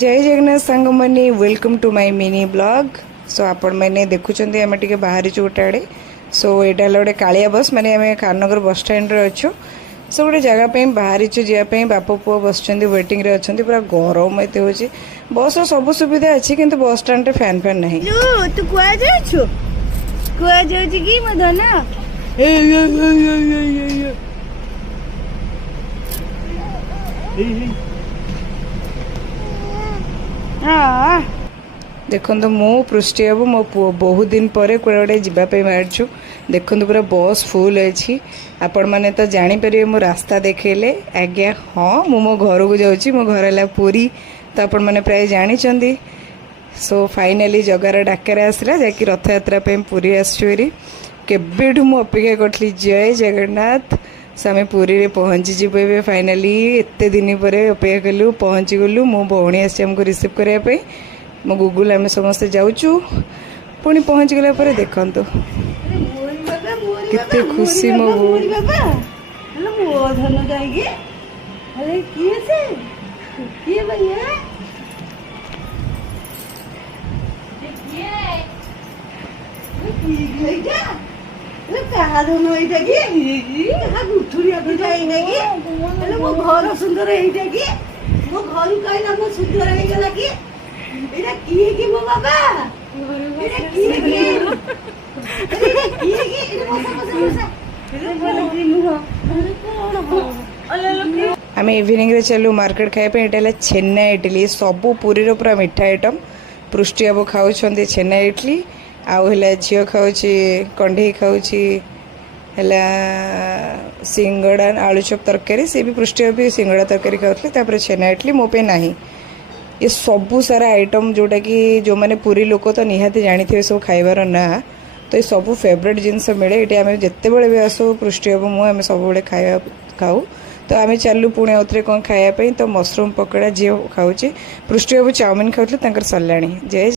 जय जगन्नाथ सांग मैंने welcome to my mini blog. So आपण मैंने देखुं आम टे बाहरी गोटे आड़े। सो यहाँ गोटे कालिया बस माने आम खाननगर बस स्टैंड अच्छु। सो गोटे जगह बाहरी जावाई बाप पुओ बस वेटिंग रे अच्छा पूरा गरम एत हो बस सब सुविधा अच्छी किंतु बस स्टैंड फैन फैन नहीं। तू कुआ जाछु कुआ जाउची की मधना हाँ देखो मु पृष्टि बाबू मो पुओ बहुत दिन पर कूड़े गोटे जावाई बाहरछु। देखो पूरा बस फुल अच्छी। आपण मैंने तो जानीपर मो रास्ता देखले आज्ञा हाँ मु मो घर को जाऊँगी। मो घर है पुरी तो आपण मैंने प्राय जानी। सो फाइनाली जगार डाकर आसला जैकि रथ यात्रा पुरी आसरी केबेठू मु अपेक्षा करी। जय जगन्नाथ। सो आम पुरी रे पहुँची जीव ए फाइनाली एत दिन पर अपेक्षा कलु पहुँची गलु। मो भौणी आसी आमको रिसीव करने मो गुगुल आम समस्ते जाऊँ पुणी पहुँच गला पर देखंतु कितने खुशी मो घर सुंदर मो घर कहला मो सुंदर होगला कि एटा किए कि मो बाबा एटा किए कि एटा किए कि आम इवनिंग रे चलू मार्केट खाइपे। ये छेना इडली सबू पुरी पूरा मीठा आइटम पृष्टि बाबू खाऊँ छेना इडली आउला झील खाऊँ कंढे खाऊँ सिंगड़ा आलूचप तरकारी सी भी पृष्टि भी सिंगड़ा तरकारी खाऊँ छेना इडली मो पे नहीं। ये सबू सारा आइटम जोटा कि जो मैंने पूरी लोक तो निहाती जानी थे सब खाइबार ना तो ये सबू फेवरेट जिनस मिले ये आम जिते बड़े भी आसू पृष्टि बाबू मुझे सब खाया खाऊ। तो आम चलू पुणे आउे कौन खायापी तो मशरूम पकोड़ा झील खाऊँ पृष्टि बाबू चाउमिन खाऊँ सरला। जय